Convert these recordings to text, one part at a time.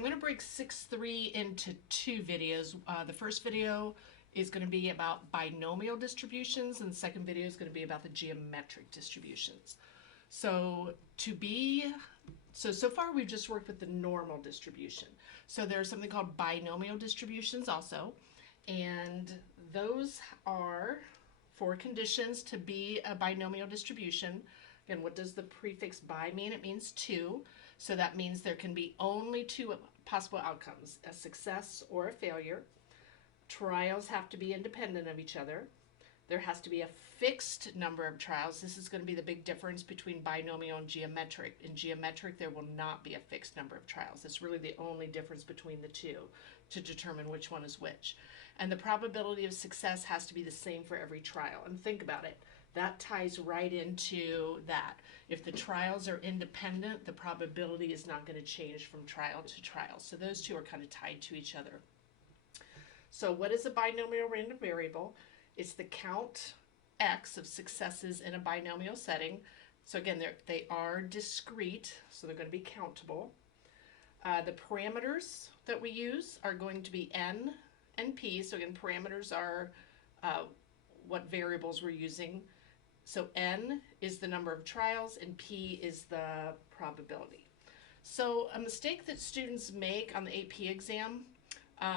I'm going to break 6.3 into two videos. The first video is going to be about binomial distributions, and the second video is going to be about the geometric distributions. So so far we've just worked with the normal distribution. So there's something called binomial distributions also, and those are four conditions to be a binomial distribution. Again, what does the prefix bi mean? It means two. So that means there can be only two possible outcomes, a success or a failure. Trials have to be independent of each other. There has to be a fixed number of trials. This is going to be the big difference between binomial and geometric. In geometric, there will not be a fixed number of trials. It's really the only difference between the two to determine which one is which. And the probability of success has to be the same for every trial. And think about it. That ties right into that. If the trials are independent, the probability is not going to change from trial to trial. So those two are kind of tied to each other. So what is a binomial random variable? It's the count x of successes in a binomial setting. So again, they are discrete, so they're going to be countable. The parameters that we use are going to be n and p. So again, parameters are what variables we're using. So n is the number of trials and p is the probability. So a mistake that students make on the AP exam,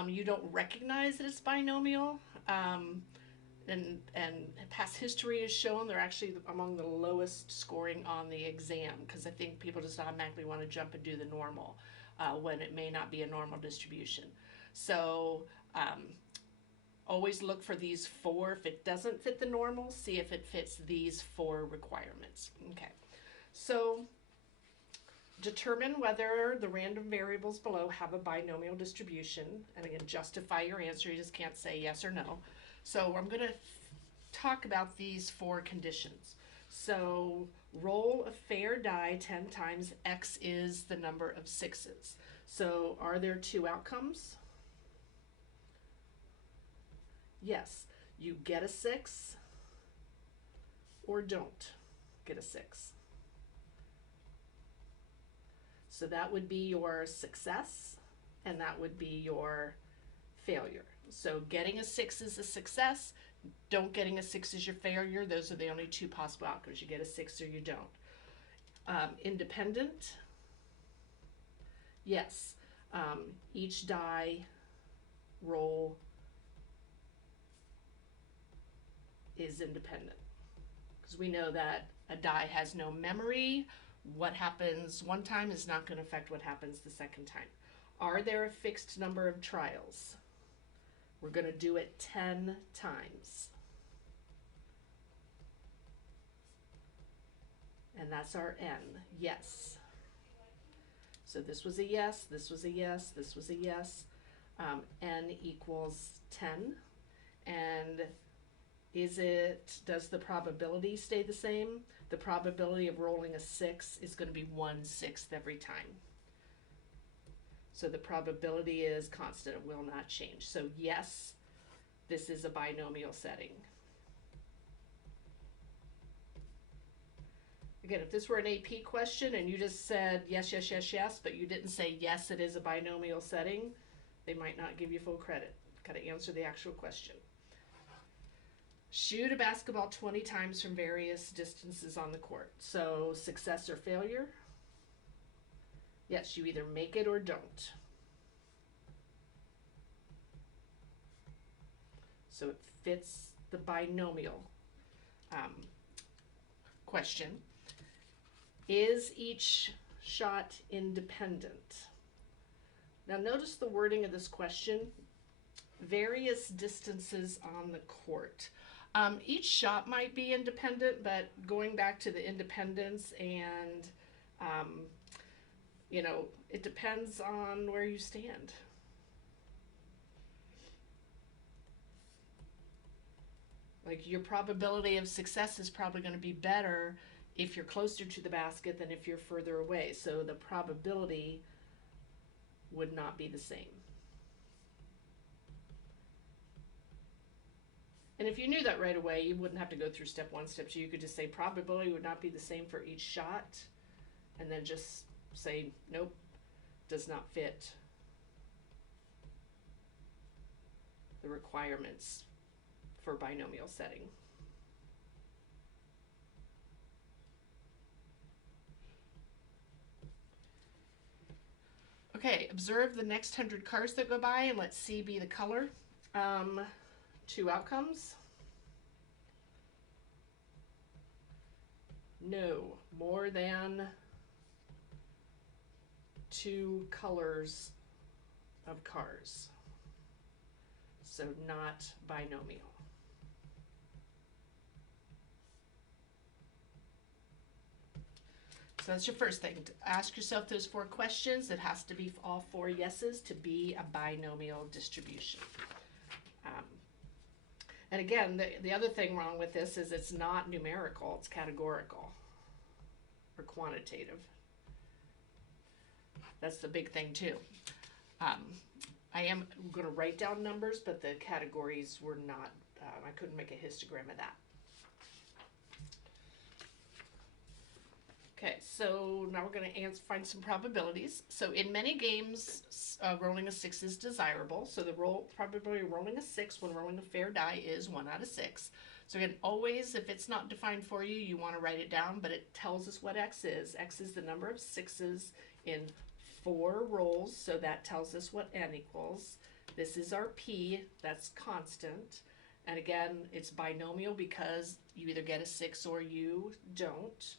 you don't recognize that it's binomial. And past history has shown they're actually among the lowest scoring on the exam, because I think people just automatically want to jump and do the normal when it may not be a normal distribution. So always look for these four. If it doesn't fit the normal, see if it fits these four requirements. Okay, so determine whether the random variables below have a binomial distribution. And again, justify your answer. You just can't say yes or no. So I'm going to talk about these four conditions. So roll a fair die 10 times, x is the number of sixes. So are there two outcomes? Yes, you get a 6 or don't get a 6. So that would be your success and that would be your failure. So getting a 6 is a success, don't getting a 6 is your failure. Those are the only two possible outcomes. You get a 6 or you don't. Independent, yes. Each die roll is independent, because we know that a die has no memory. What happens one time is not going to affect what happens the second time. Are there a fixed number of trials? We're going to do it 10 times. And that's our n, yes. So this was a yes, this was a yes, this was a yes. N equals 10. And does the probability stay the same? The probability of rolling a 6 is going to be 1/6 every time. So the probability is constant, it will not change. So yes, this is a binomial setting. Again, if this were an AP question and you just said yes, yes, yes, yes, but you didn't say yes, it is a binomial setting, they might not give you full credit. Got to answer the actual question. Shoot a basketball 20 times from various distances on the court. So success or failure? Yes, you either make it or don't. So it fits the binomial question. Is each shot independent? Now notice the wording of this question. Various distances on the court. Each shot might be independent, but going back to the independence and you know, it depends on where you stand. Like your probability of success is probably going to be better if you're closer to the basket than if you're further away. So the probability would not be the same. And if you knew that right away, you wouldn't have to go through step 1, step 2. You could just say probability would not be the same for each shot, and then just say, nope, does not fit the requirements for binomial setting. Okay, observe the next 100 cars that go by and let C be the color. Two outcomes. No, more than 2 colors of cars. So not binomial. So that's your first thing. Ask yourself those 4 questions. It has to be all 4 yeses to be a binomial distribution. And again, the other thing wrong with this is it's not numerical, it's categorical or quantitative. That's the big thing too. I am going to write down numbers, but the categories were not, I couldn't make a histogram of that. Okay, so now we're going to find some probabilities. So in many games, rolling a 6 is desirable. So the probability of rolling a 6 when rolling a fair die is 1 out of 6. So again, always, if it's not defined for you, you want to write it down, but it tells us what X is. X is the number of 6s in 4 rolls, so that tells us what N equals. This is our P, that's constant. And again, it's binomial because you either get a 6 or you don't.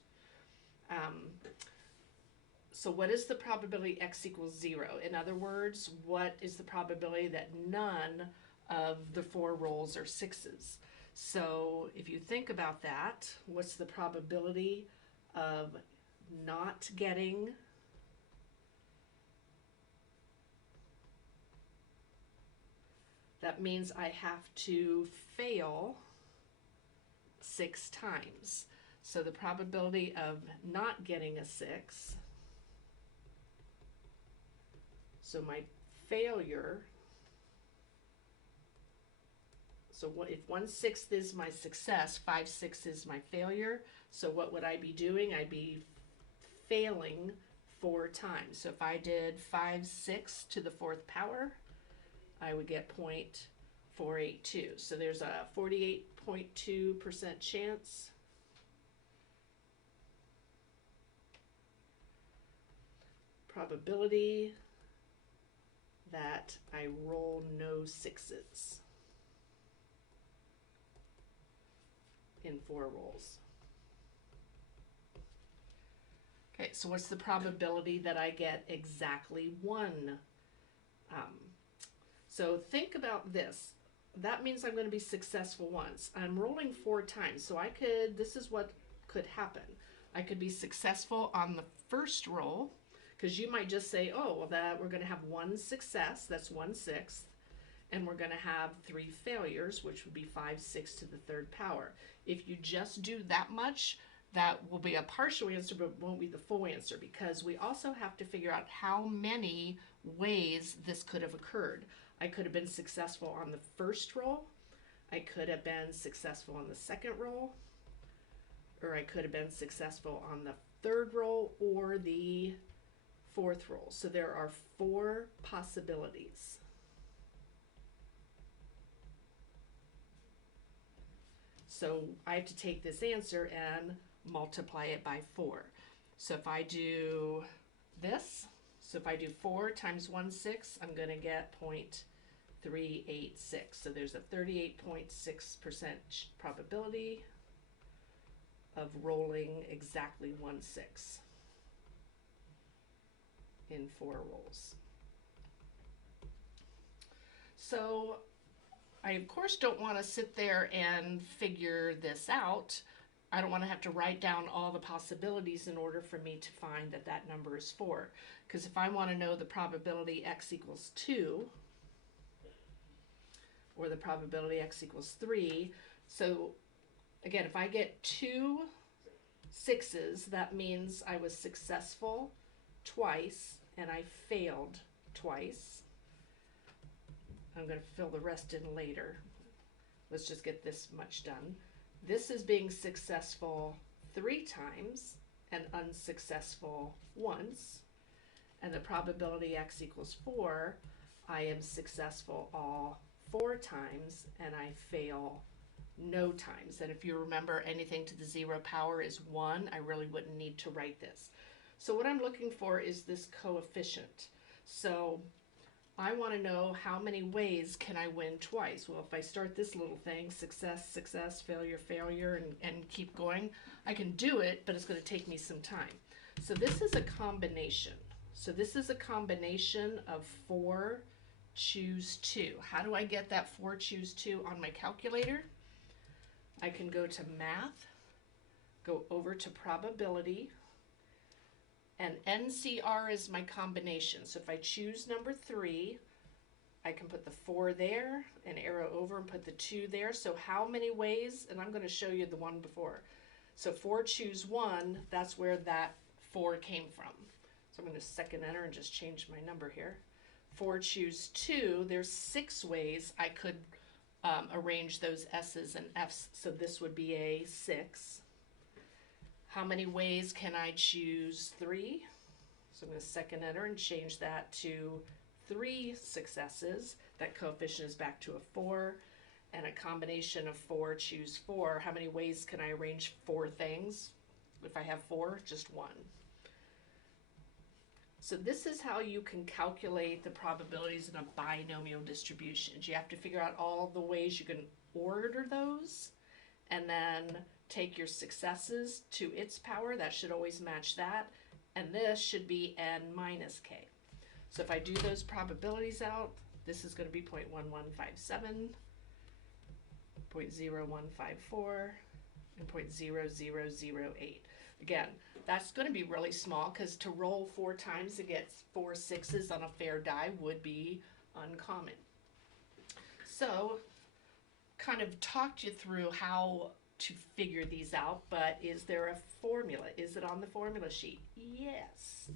So what is the probability X equals 0? In other words, what is the probability that none of the 4 rolls are 6s? So if you think about that, what's the probability of not getting that means I have to fail 6 times. So the probability of not getting a 6, so my failure, so if 1/6 is my success, 5/6 is my failure. So what would I be doing? I'd be failing 4 times. So if I did 5/6 to the 4th power, I would get 0.482. So there's a 48.2% chance probability that I roll no 6s in 4 rolls. Okay, so what's the probability that I get exactly 1? So think about this. That means I'm going to be successful once. I'm rolling 4 times, so this is what could happen. I could be successful on the first roll, because you might just say, oh, well, that we're going to have 1 success, that's 1/6, and we're going to have 3 failures, which would be 5/6 to the 3rd power. If you just do that much, that will be a partial answer, but won't be the full answer, because we also have to figure out how many ways this could have occurred. I could have been successful on the first roll, I could have been successful on the second roll, or I could have been successful on the 3rd roll or the 4th roll. So there are 4 possibilities. So I have to take this answer and multiply it by 4. So if I do this, so if I do 4 times 1/6, I'm going to get 0.386. So there's a 38.6% probability of rolling exactly 1/6 in 4 rolls. So I of course don't want to sit there and figure this out. I don't want to have to write down all the possibilities in order for me to find that that number is 4. Because if I want to know the probability X equals 2, or the probability X equals 3, so again, if I get 2 6s, that means I was successful twice and I failed twice. I'm going to fill the rest in later. Let's just get this much done. This is being successful 3 times and unsuccessful once. And the probability X equals 4, I am successful all 4 times and I fail no times. And if you remember, anything to the 0 power is 1. I really wouldn't need to write this. So what I'm looking for is this coefficient. So I want to know how many ways can I win twice. Well, if I start this little thing, success, success, failure, failure, and keep going, I can do it, but it's going to take me some time. So this is a combination. So this is a combination of 4, choose 2. How do I get that 4, choose 2 on my calculator? I can go to math, go over to probability, and NCR is my combination. So if I choose number 3, I can put the 4 there and arrow over and put the 2 there. So how many ways? And I'm going to show you the one before. So 4, choose 1, that's where that 4 came from. So I'm going to second enter and just change my number here. 4, choose 2, there's 6 ways I could arrange those S's and F's. So this would be a 6. How many ways can I choose 3? So I'm going to second enter and change that to 3 successes. That coefficient is back to a 4. And a combination of 4, choose 4. How many ways can I arrange 4 things? If I have 4, just 1. So this is how you can calculate the probabilities in a binomial distribution. You have to figure out all the ways you can order those, and then take your successes to its power. That should always match that. And this should be n minus k. So if I do those probabilities out, this is going to be 0.1157, 0.0154, and 0.0008. Again, that's going to be really small because to roll 4 times to get 4 6s on a fair die would be uncommon. So, kind of talked you through how to figure these out, but is there a formula? Is it on the formula sheet? Yes.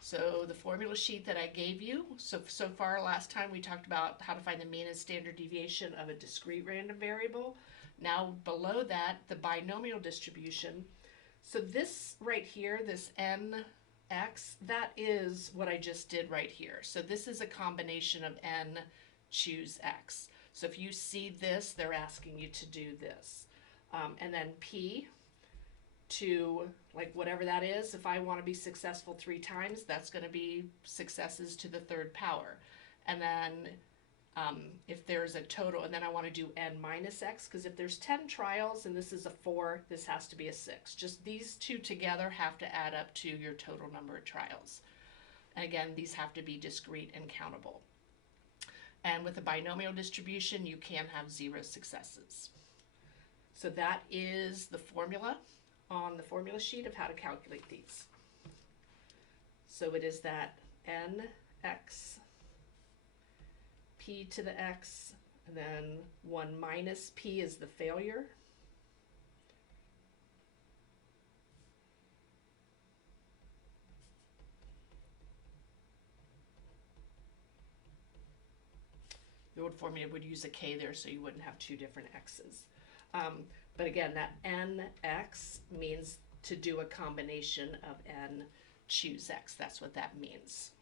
So the formula sheet that I gave you, so far last time we talked about how to find the mean and standard deviation of a discrete random variable. Now below that, the binomial distribution. So this right here, this nx, that is what I just did right here. So this is a combination of n, choose x. So if you see this, they're asking you to do this. And then p, to like whatever that is, if I want to be successful 3 times, that's going to be successes to the 3rd power. And then if there's a total, and then I want to do n minus x, because if there's 10 trials and this is a 4, this has to be a 6. Just these 2 together have to add up to your total number of trials. And again, these have to be discrete and countable. And with a binomial distribution, you can have 0 successes. So that is the formula on the formula sheet of how to calculate these. So it is that nx, p to the x, and then 1 minus p is the failure. The old formula would use a k there so you wouldn't have 2 different x's. But again, that nx means to do a combination of n, choose x. That's what that means.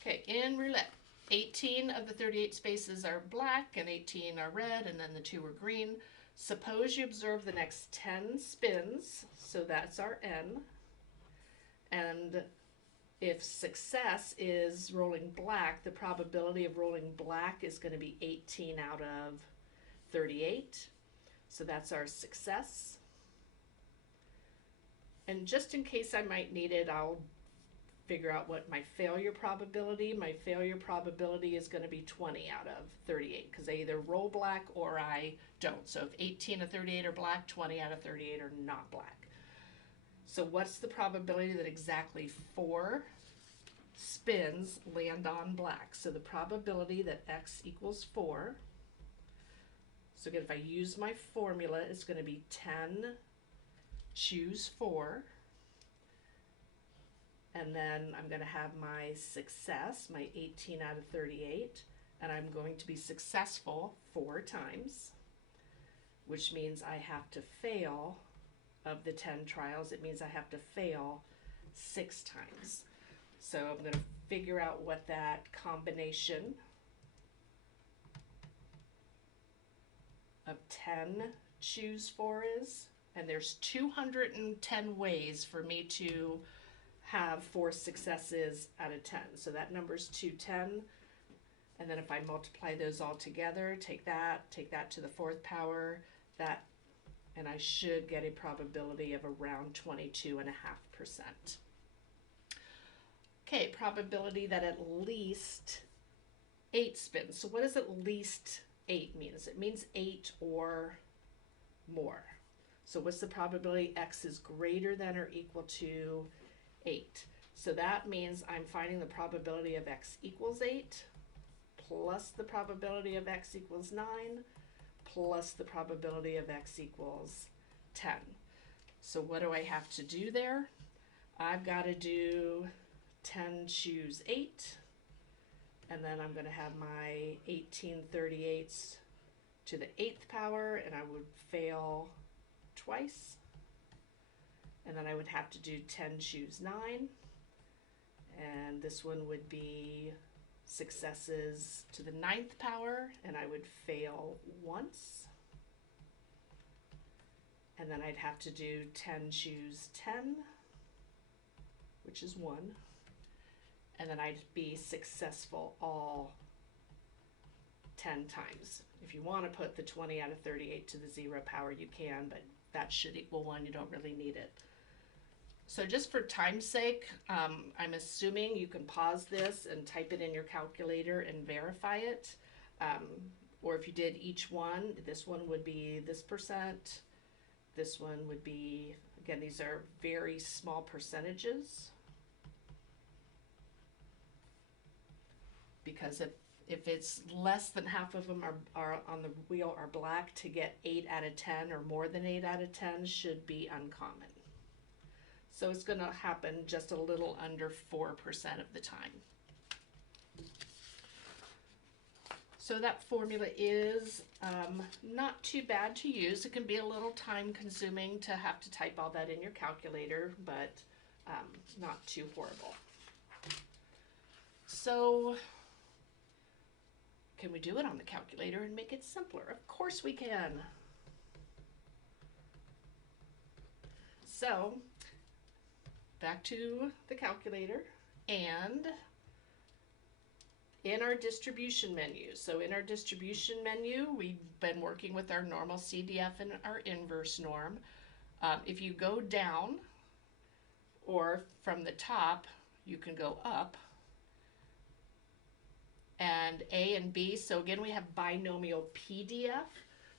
Okay, in roulette, 18 of the 38 spaces are black and 18 are red, and then the 2 are green. Suppose you observe the next 10 spins, so that's our n. And if success is rolling black, the probability of rolling black is going to be 18 out of 38. So that's our success. And just in case I might need it, I'll figure out what my failure probability is going to be 20 out of 38, because I either roll black or I don't. So if 18 of 38 are black, 20 out of 38 are not black. So what's the probability that exactly 4 spins land on black? So the probability that x equals 4. So again, if I use my formula, it's going to be 10, choose 4. And then I'm going to have my success, my 18 out of 38, and I'm going to be successful 4 times, which means I have to fail, of the 10 trials, it means I have to fail 6 times. So I'm going to figure out what that combination of 10 choose 4 is. And there's 210 ways for me to have 4 successes out of 10. So that number's 210. And then if I multiply those all together, take that to the 4th power, that, and I should get a probability of around 22.5%. Okay, probability that at least 8 spins. So what does at least 8 mean? It means 8 or more. So what's the probability x is greater than or equal to 8? So that means I'm finding the probability of x equals 8 plus the probability of x equals 9 plus the probability of x equals 10. So what do I have to do there? I've got to do 10 choose 8, and then I'm going to have my 18/38 to the 8th power, and I would fail twice. And then I would have to do 10 choose 9, and this one would be successes to the 9th power, and I would fail once. And then I'd have to do 10 choose 10, which is 1. And then I'd be successful all 10 times. If you want to put the 20 out of 38 to the 0 power, you can, but that should equal 1. You don't really need it. So just for time's sake, I'm assuming you can pause this and type it in your calculator and verify it. Or if you did each one, this one would be this percent. This one would be, again, these are very small percentages. Because if it's less than half of them are on the wheel are black, to get 8 out of 10 or more than 8 out of 10 should be uncommon. So it's going to happen just a little under 4% of the time. So that formula is not too bad to use. It can be a little time consuming to have to type all that in your calculator, but not too horrible. So can we do it on the calculator and make it simpler? Of course we can. So back to the calculator, and in our distribution menu. So in our distribution menu, we've been working with our normal CDF and our inverse norm. If you go down, or from the top, you can go up, and A and B. So again, we have binomial PDF.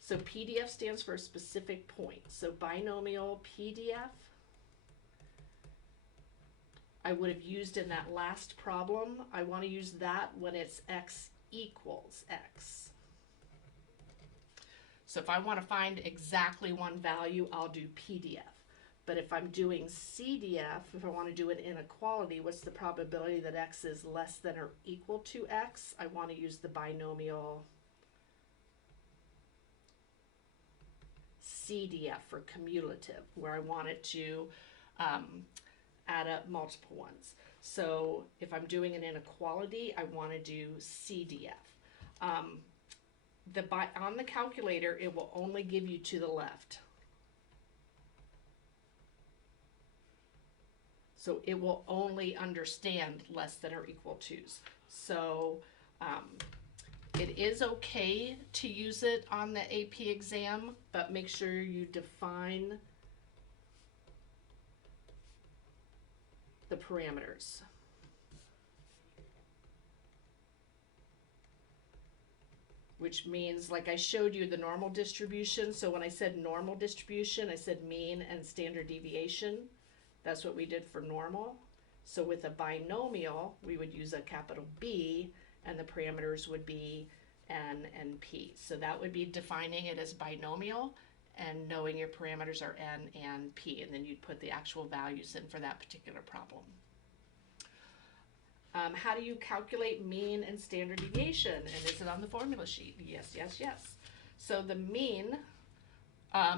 So PDF stands for a specific point. So binomial PDF, I would have used in that last problem. I want to use that when it's x equals x. So if I want to find exactly one value, I'll do PDF. But if I'm doing CDF, if I want to do an inequality, what's the probability that x is less than or equal to x? I want to use the binomial CDF for cumulative, where I want it to add up multiple ones. So if I'm doing an inequality, I want to do CDF. On the calculator, it will only give you to the left. So it will only understand less than or equal to's. So it is okay to use it on the AP exam, but make sure you define the parameters. Which means, like I showed you the normal distribution. So when I said normal distribution, I said mean and standard deviation. That's what we did for normal. So with a binomial, we would use a capital B, and the parameters would be N and P. So that would be defining it as binomial and knowing your parameters are N and P, and then you'd put the actual values in for that particular problem. How do you calculate mean and standard deviation? And is it on the formula sheet? Yes, yes, yes. So the mean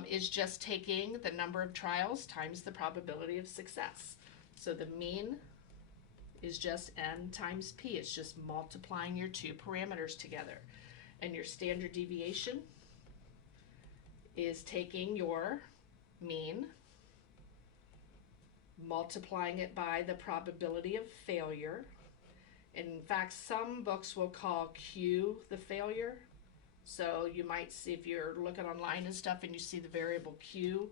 is just taking the number of trials times the probability of success. So the mean is just N times P. It's just multiplying your two parameters together. And your standard deviation is taking your mean, multiplying it by the probability of failure. In fact, some books will call Q the failure. So you might see, if you're looking online and stuff and you see the variable Q,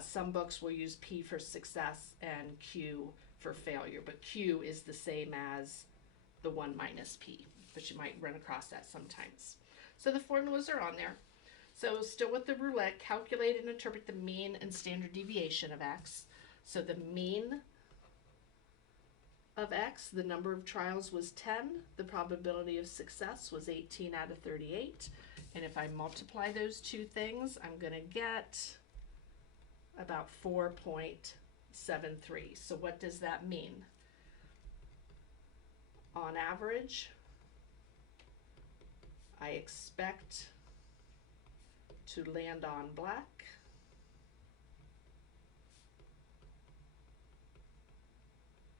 some books will use P for success and Q for failure, but Q is the same as the 1 minus P, but you might run across that sometimes. So the formulas are on there. So still with the roulette, calculate and interpret the mean and standard deviation of X. So the mean of X, the number of trials was 10, the probability of success was 18 out of 38, and if I multiply those two things, I'm going to get about 4.73. So what does that mean? On average, I expect to land on black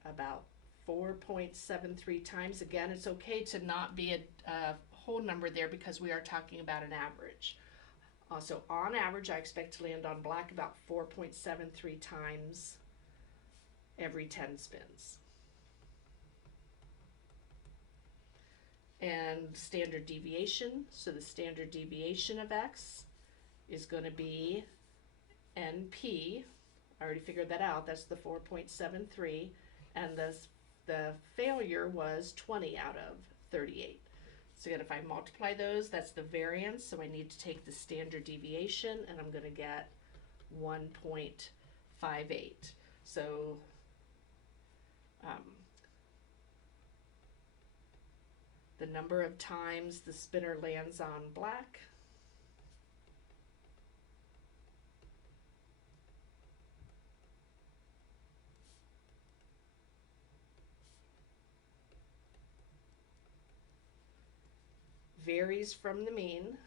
about 4.73 times. Again, it's okay to not be a whole number there because we are talking about an average. So on average, I expect to land on black about 4.73 times every 10 spins. And standard deviation, so the standard deviation of X is going to be NP. I already figured that out. That's the 4.73, and the failure was 20 out of 38. So again, if I multiply those, that's the variance. So I need to take the standard deviation, and I'm going to get 1.58. So the number of times the spinner lands on black varies from the mean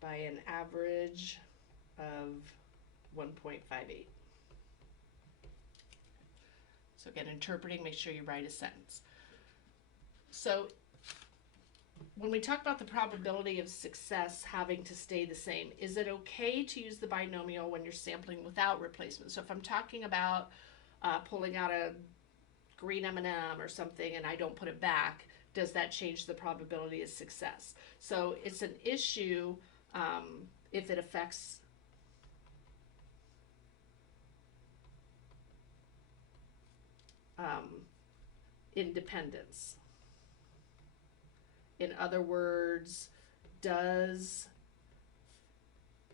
by an average of 1.58. So again, interpreting, make sure you write a sentence. So when we talk about the probability of success having to stay the same, is it okay to use the binomial when you're sampling without replacement? So if I'm talking about pulling out a green M&M or something and I don't put it back, does that change the probability of success? So it's an issue if it affects independence. In other words, does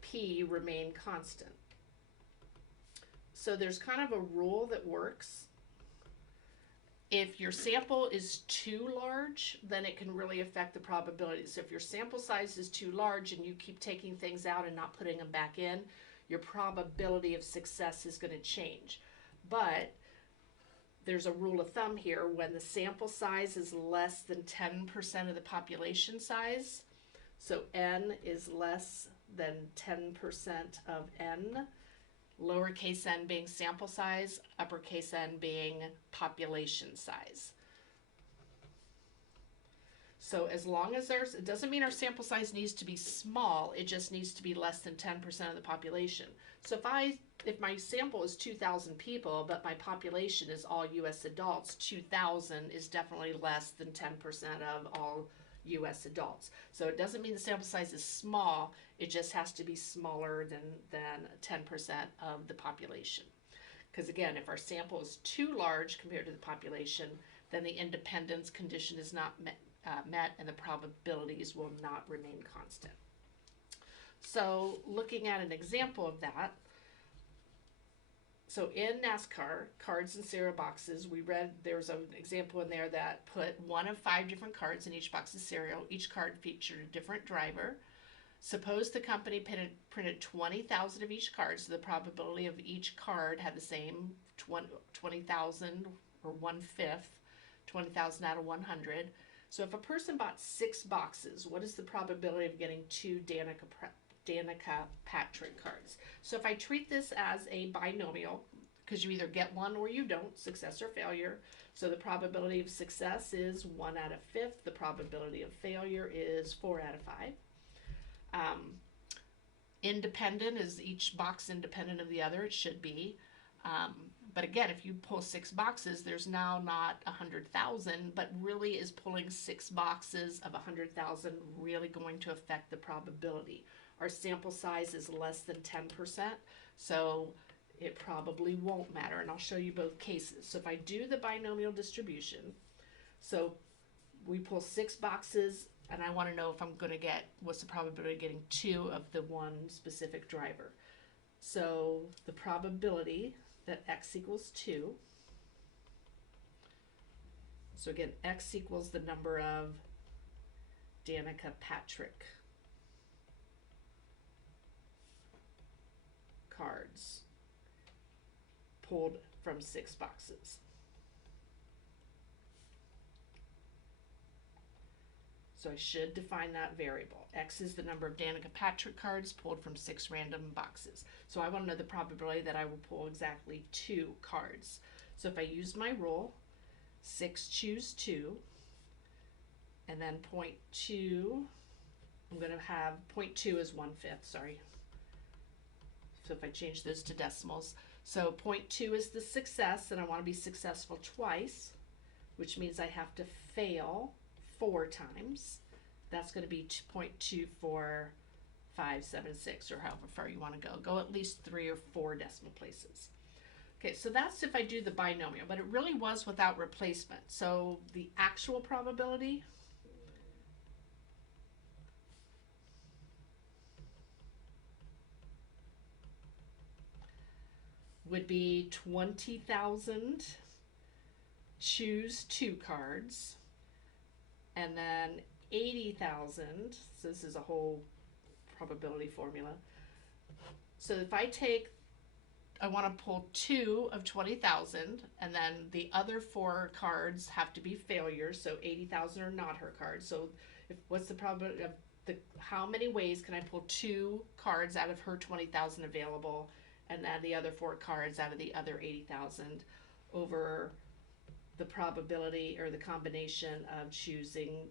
P remain constant? So there's kind of a rule that works. If your sample is too large, then it can really affect the probability. So if your sample size is too large and you keep taking things out and not putting them back in, your probability of success is going to change. But there's a rule of thumb here: when the sample size is less than 10% of the population size, so n is less than 10% of n, lowercase n being sample size, uppercase N being population size. So as long as it doesn't mean our sample size needs to be small, it just needs to be less than 10% of the population. So if my sample is 2,000 people, but my population is all US adults, 2,000 is definitely less than 10% of all US adults. So it doesn't mean the sample size is small, it just has to be smaller than 10% of the population. Because again, if our sample is too large compared to the population, then the independence condition is not met and the probabilities will not remain constant. So looking at an example of that, so in NASCAR, cards and cereal boxes, we read there's an example in there that put 1 of 5 different cards in each box of cereal. Each card featured a different driver. Suppose the company printed 20,000 of each card, so the probability of each card had the same 20,000 or 1/5, 20,000 out of 100. So if a person bought 6 boxes, what is the probability of getting 2 Danica Patrick cards? So if I treat this as a binomial because you either get one or you don't, success or failure. So the probability of success is 1 out of 5. The probability of failure is 4 out of 5. Independent is each box independent of the other. It should be. But again, if you pull 6 boxes, there's now not 100,000, but really is pulling 6 boxes of 100,000 really going to affect the probability? Our sample size is less than 10%, so it probably won't matter. And I'll show you both cases. So if I do the binomial distribution, so we pull 6 boxes, and I want to know if I'm going to get, what's the probability of getting 2 of the one specific driver. So the probability that x equals 2. So again, x equals the number of Danica Patrick cards pulled from 6 boxes. So I should define that variable. X is the number of Danica Patrick cards pulled from 6 random boxes. So I want to know the probability that I will pull exactly 2 cards. So if I use my rule, 6 choose 2, and then 0.2, I'm going to have 0.2 is 1/5, sorry. So if I change those to decimals, so 0.2 is the success, and I want to be successful twice, which means I have to fail 4 times. That's going to be 0.24576, or however far you want to go. Go at least 3 or 4 decimal places. Okay, so that's if I do the binomial, but it really was without replacement. So the actual probability would be 20,000 choose 2 cards, and then 80,000, so this is a whole probability formula. So if I want to pull 2 of 20,000, and then the other 4 cards have to be failures, so 80,000 are not her cards. So what's the probability of how many ways can I pull 2 cards out of her 20,000 available, and then the other 4 cards out of the other 80,000 over the probability or the combination of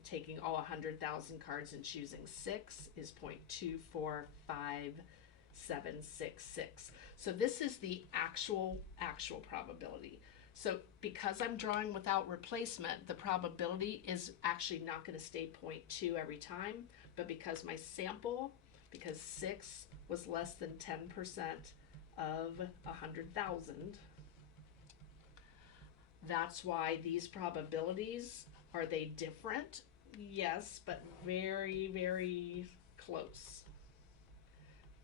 taking all 100,000 cards and choosing 6 is 0.245766. So this is the actual probability. So because I'm drawing without replacement, the probability is actually not going to stay 0.2 every time, but because my sample, because 6 was less than 10% of 100,000, that's why these probabilities, are they different? Yes, but very, very close.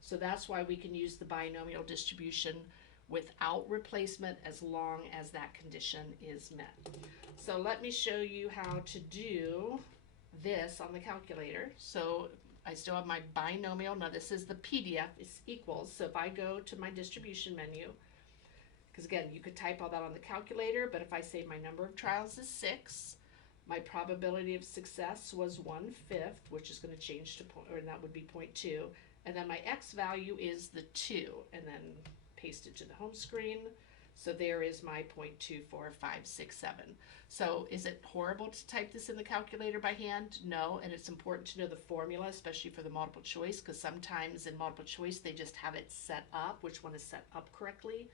So that's why we can use the binomial distribution without replacement as long as that condition is met. So let me show you how to do this on the calculator. So I still have my binomial. Now this is the PDF, it's equals. So if I go to my distribution menu, because again, you could type all that on the calculator, but if I say my number of trials is 6, my probability of success was 1/5, which is going to change to that would be 0.2, and then my x value is the 2, and then paste it to the home screen. So there is my 0.24567. So is it horrible to type this in the calculator by hand? No, and it's important to know the formula, especially for the multiple choice, because sometimes in multiple choice they just have it set up, which one is set up correctly,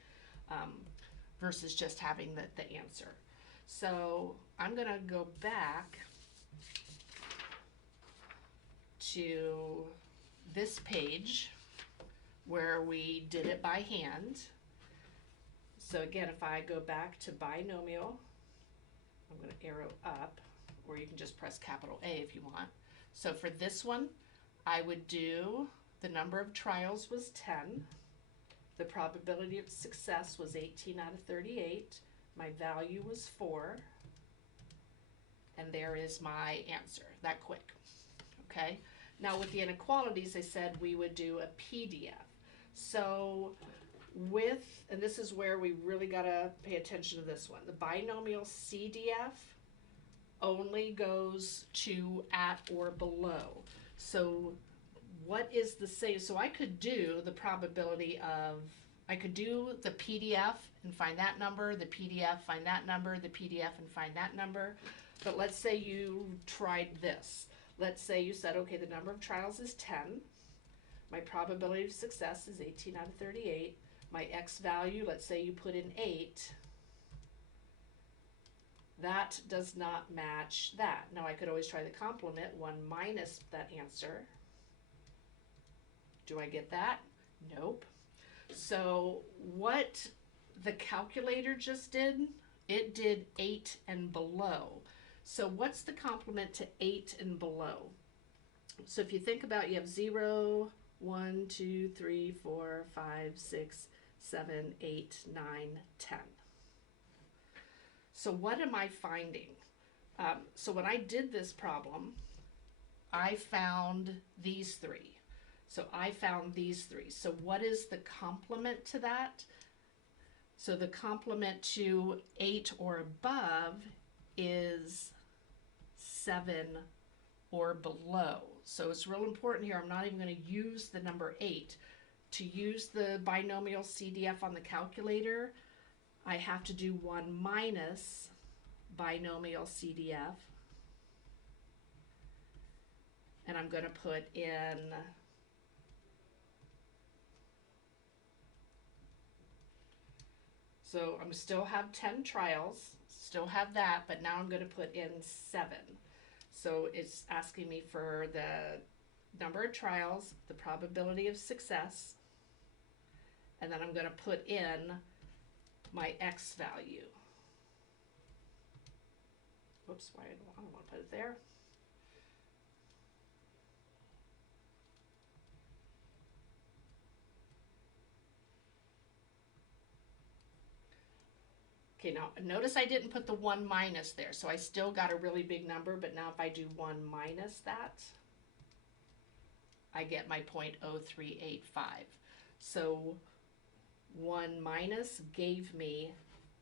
versus just having the answer. So I'm going to go back to this page where we did it by hand. So again, if I go back to binomial, I'm going to arrow up, or you can just press capital A if you want. So for this one, I would do the number of trials was 10. The probability of success was 18 out of 38. My value was 4. And there is my answer, that quick. Okay? Now with the inequalities, I said we would do a PDF. So and this is where we really got to pay attention to this one. The binomial CDF only goes to at or below. So what is the same? So I could do the probability of, I could do the PDF and find that number, the PDF, find that number, the PDF, and find that number. But let's say you tried this. Let's say you said, okay, the number of trials is 10. My probability of success is 18 out of 38. My X value, let's say you put in 8. That does not match that. Now I could always try the complement, 1 minus that answer. Do I get that? Nope. So what the calculator just did, it did 8 and below. So what's the complement to 8 and below? So if you think about, you have 0, 1, 2, 3, 4, 5, 6, 7, 8, 9, 10. So what am I finding? So when I did this problem, I found these three. So I found these three. So what is the complement to that? So the complement to 8 or above is 7 or below. So it's real important here. I'm not even going to use the number 8. To use the binomial CDF on the calculator, I have to do 1 minus binomial CDF. And I'm going to put in so I'm still have 10 trials, still have that, but now I'm going to put in 7. So it's asking me for the number of trials, the probability of success, and then I'm going to put in my X value. Whoops, why I don't want to put it there. Okay, now notice I didn't put the 1 minus there, so I still got a really big number, but now if I do 1 minus that, I get my 0.0385. So 1 minus gave me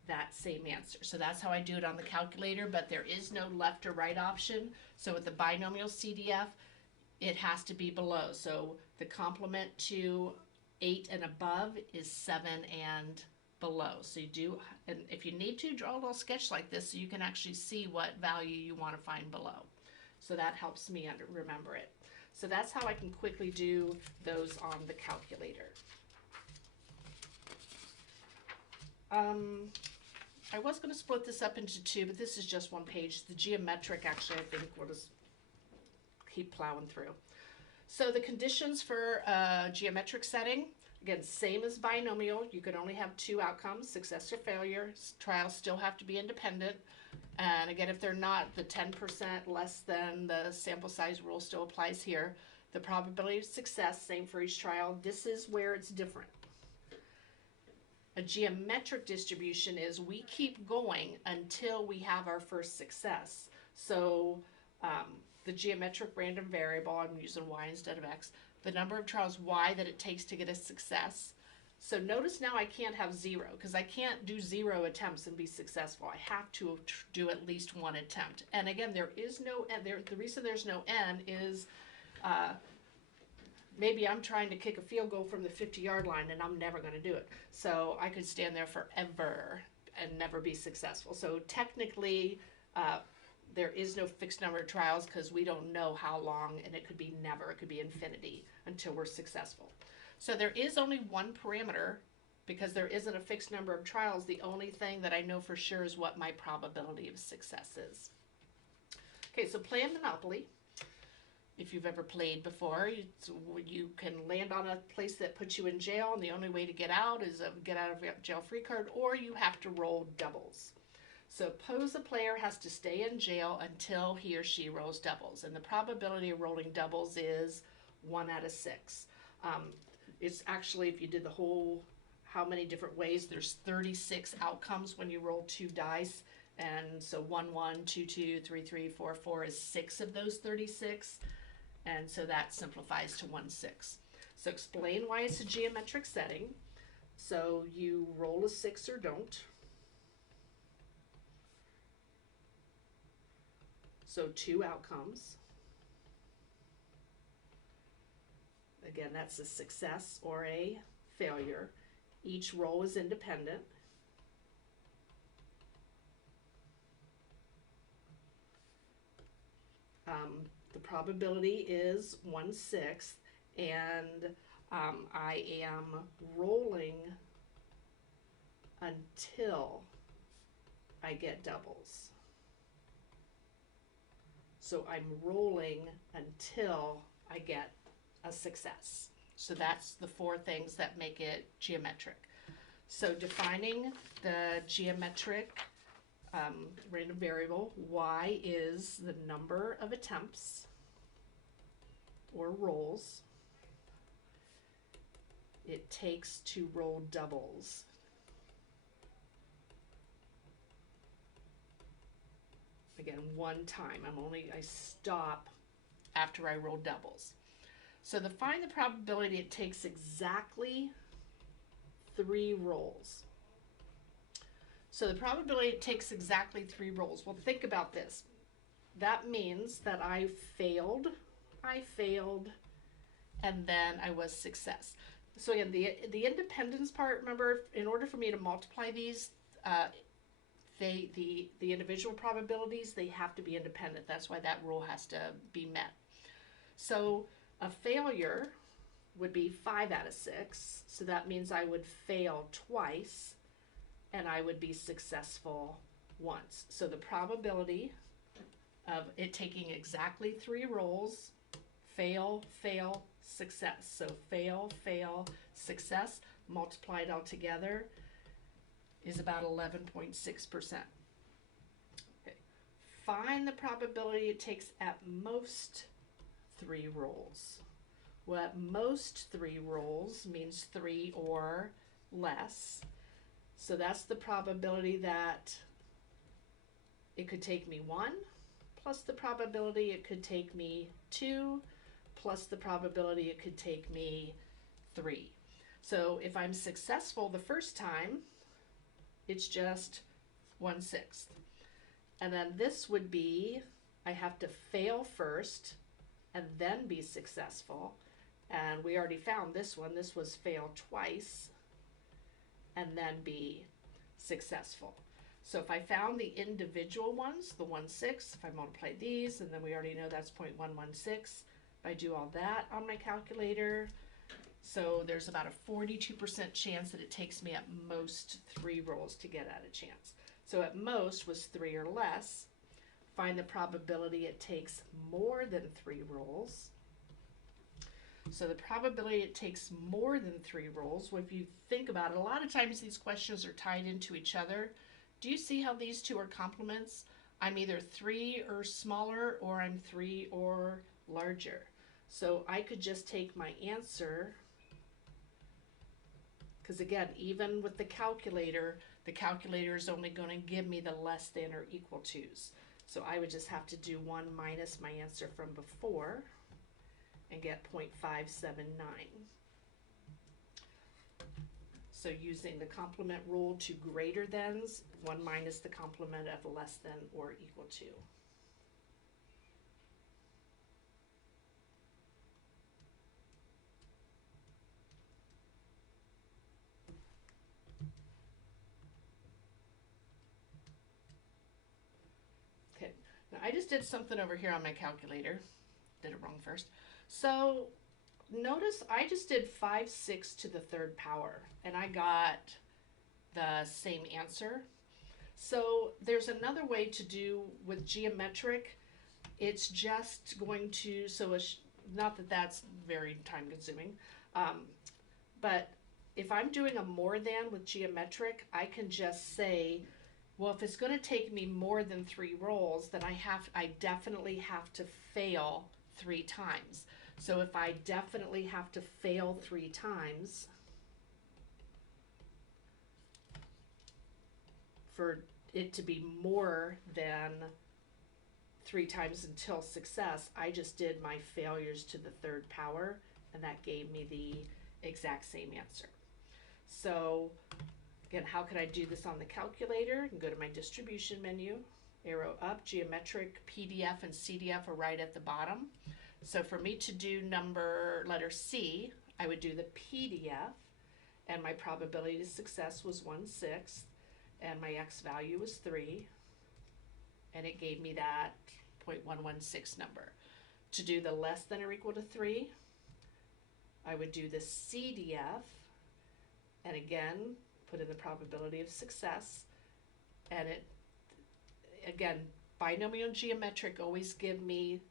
that same answer. So that's how I do it on the calculator, but there is no left or right option. So with the binomial CDF, it has to be below. So the complement to 8 and above is 7 and below. So you do, and if you need to, draw a little sketch like this so you can actually see what value you want to find below. So that helps me remember it. So that's how I can quickly do those on the calculator. I was going to split this up into two, but this is just one page. The geometric, actually, I think we'll just keep plowing through. So the conditions for geometric setting, again, same as binomial. You could only have 2 outcomes, success or failure. Trials still have to be independent. And again, if they're not, the 10% less than the sample size rule still applies here. The probability of success, same for each trial. This is where it's different. A geometric distribution is we keep going until we have our first success. So the geometric random variable, I'm using y instead of x, the number of trials y that it takes to get a success. So notice now I can't have 0 because I can't do 0 attempts and be successful. I have to do at least 1 attempt. And again, there is no n. The reason there's no n is maybe I'm trying to kick a field goal from the 50-yard line and I'm never going to do it. So I could stand there forever and never be successful. So technically, there is no fixed number of trials because we don't know how long, and it could be never. It could be infinity until we're successful. So there is only one parameter because there isn't a fixed number of trials. The only thing that I know for sure is what my probability of success is. Okay, so playing Monopoly. If you've ever played before, you can land on a place that puts you in jail, and the only way to get out is a get out of jail free card, or you have to roll doubles. Suppose a player has to stay in jail until he or she rolls doubles, and the probability of rolling doubles is 1 out of 6. It's actually, if you did the whole, how many different ways, there's 36 outcomes when you roll 2 dice, and so 1, 1, 2, 2, 3, 3, 4, 4 is 6 of those 36. And so that simplifies to 1, 6. So explain why it's a geometric setting. So you roll a 6 or don't. So 2 outcomes. Again, that's a success or a failure. Each roll is independent. The probability is 1/6, and I am rolling until I get doubles. So I'm rolling until I get a success. So that's the four things that make it geometric. So defining the geometric random variable, y is the number of attempts or rolls it takes to roll doubles. Again, one time. I stop after I roll doubles. So to find the probability, it takes exactly 3 rolls. So the probability it takes exactly 3 rolls. Well, think about this. That means that I failed, and then I was success. So again, the independence part, remember, in order for me to multiply these, the individual probabilities, they have to be independent. That's why that rule has to be met. So a failure would be 5 out of 6. So that means I would fail twice and I would be successful once. So the probability of it taking exactly 3 rolls, fail, fail, success. So fail, fail, success, multiplied all together is about 11.6%. Okay. Find the probability it takes at most 3 rolls. Well, at most 3 rolls means 3 or less. So that's the probability that it could take me 1, plus the probability it could take me 2, plus the probability it could take me 3. So if I'm successful the first time, it's just 1/6. And then this would be, I have to fail first and then be successful. And we already found this one. This was fail twice and then be successful. So if I found the individual ones, the 1/6, if I multiply these, and then we already know that's 0.116, if I do all that on my calculator, so there's about a 42% chance that it takes me at most 3 rolls to get at a chance. So at most was 3 or less. Find the probability it takes more than 3 rolls. So the probability it takes more than 3 rolls, well, if you think about it, a lot of times these questions are tied into each other. Do you see how these two are complements? I'm either 3 or smaller, or I'm 3 or larger. So I could just take my answer, because again, even with the calculator is only going to give me the less than or equal to's. So I would just have to do 1 minus my answer from before and get 0.579. So using the complement rule to greater thans, 1 minus the complement of less than or equal to. Okay, now I just did something over here on my calculator. Did it wrong first. So notice I just did 5/6 to the 3rd power, and I got the same answer. So there's another way to do with geometric. It's just going to, not that that's very time consuming, but if I'm doing a more than with geometric, I can just say, well, if it's going to take me more than 3 rolls, then I definitely have to fail 3 times. So if I definitely have to fail 3 times for it to be more than 3 times until success, I just did my failures to the 3rd power, and that gave me the exact same answer. So again, how could I do this on the calculator? I can go to my distribution menu, arrow up, geometric, PDF, and CDF are right at the bottom. So for me to do letter C, I would do the PDF, and my probability of success was 1/6, and my x value was 3, and it gave me that 0.116 number. To do the less than or equal to 3, I would do the CDF, and again, put in the probability of success, and it, again, binomial and geometric always give me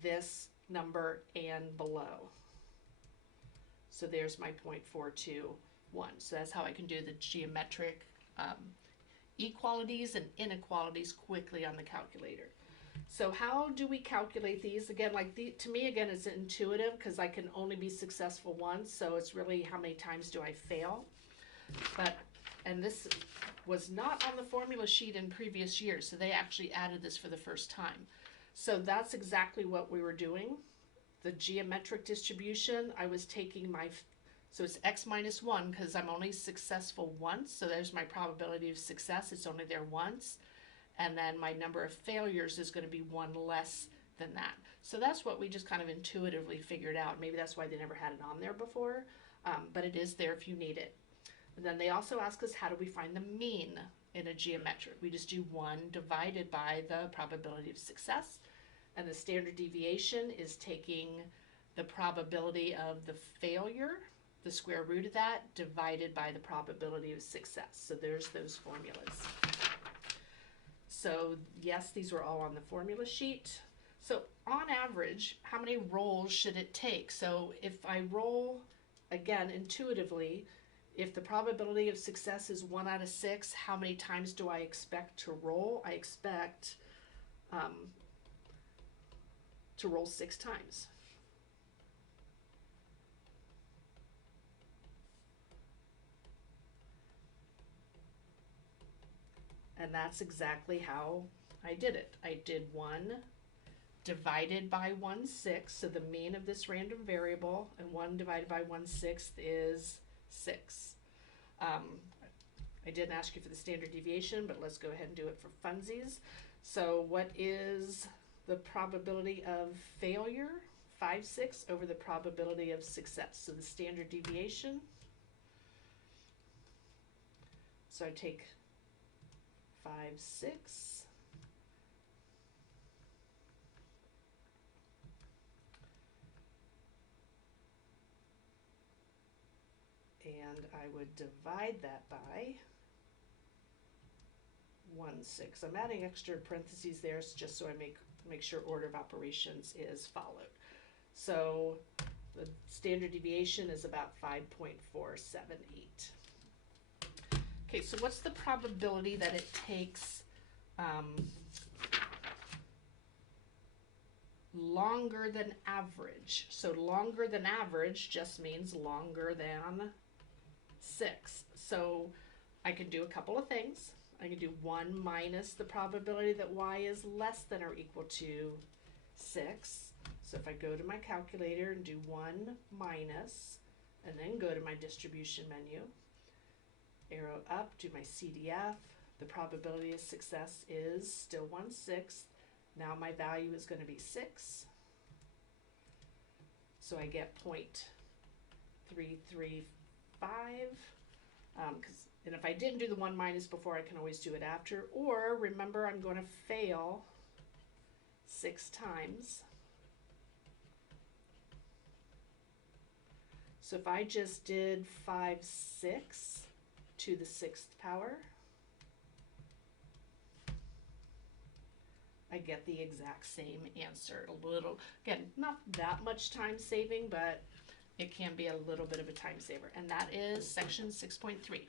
this number and below. So there's my 0.421. So that's how I can do the geometric equalities and inequalities quickly on the calculator. So how do we calculate these? Again, to me, again, it's intuitive because I can only be successful once. So it's really how many times do I fail? And this was not on the formula sheet in previous years. So they actually added this for the first time. So that's exactly what we were doing. The geometric distribution, I was taking so it's x minus 1 because I'm only successful once. So there's my probability of success. It's only there once. And then my number of failures is going to be 1 less than that. So that's what we just kind of intuitively figured out. Maybe that's why they never had it on there before, but it is there if you need it. And then they also ask us, how do we find the mean in a geometric? We just do 1 divided by the probability of success. And the standard deviation is taking the probability of the failure, the square root of that, divided by the probability of success. So there's those formulas. So yes, these were all on the formula sheet. So on average, how many rolls should it take? So if I roll, again, intuitively, if the probability of success is 1 out of 6, how many times do I expect to roll? I expect to roll 6 times. And that's exactly how I did it. I did 1 divided by 1/6, so the mean of this random variable, and 1 divided by 1/6 is 6. I didn't ask you for the standard deviation, but let's go ahead and do it for funsies. So what is the probability of failure? 5/6 over the probability of success. So the standard deviation. So I take 5/6 and I would divide that by 1/6. I'm adding extra parentheses there just so I make sure order of operations is followed. So the standard deviation is about 5.478. Okay, so what's the probability that it takes longer than average? So longer than average just means longer than 6. So I can do a couple of things. I can do 1 minus the probability that y is less than or equal to 6. So if I go to my calculator and do 1 minus, and then go to my distribution menu, arrow up, do my CDF, the probability of success is still 1/6. Now my value is going to be 6. So I get 0.335. And if I didn't do the 1 minus before, I can always do it after. Or remember, I'm going to fail 6 times. So if I just did 5/6 to the 6th power, I get the exact same answer. A little, again, not that much time saving, but it can be a little bit of a time saver. And that is section 6.3.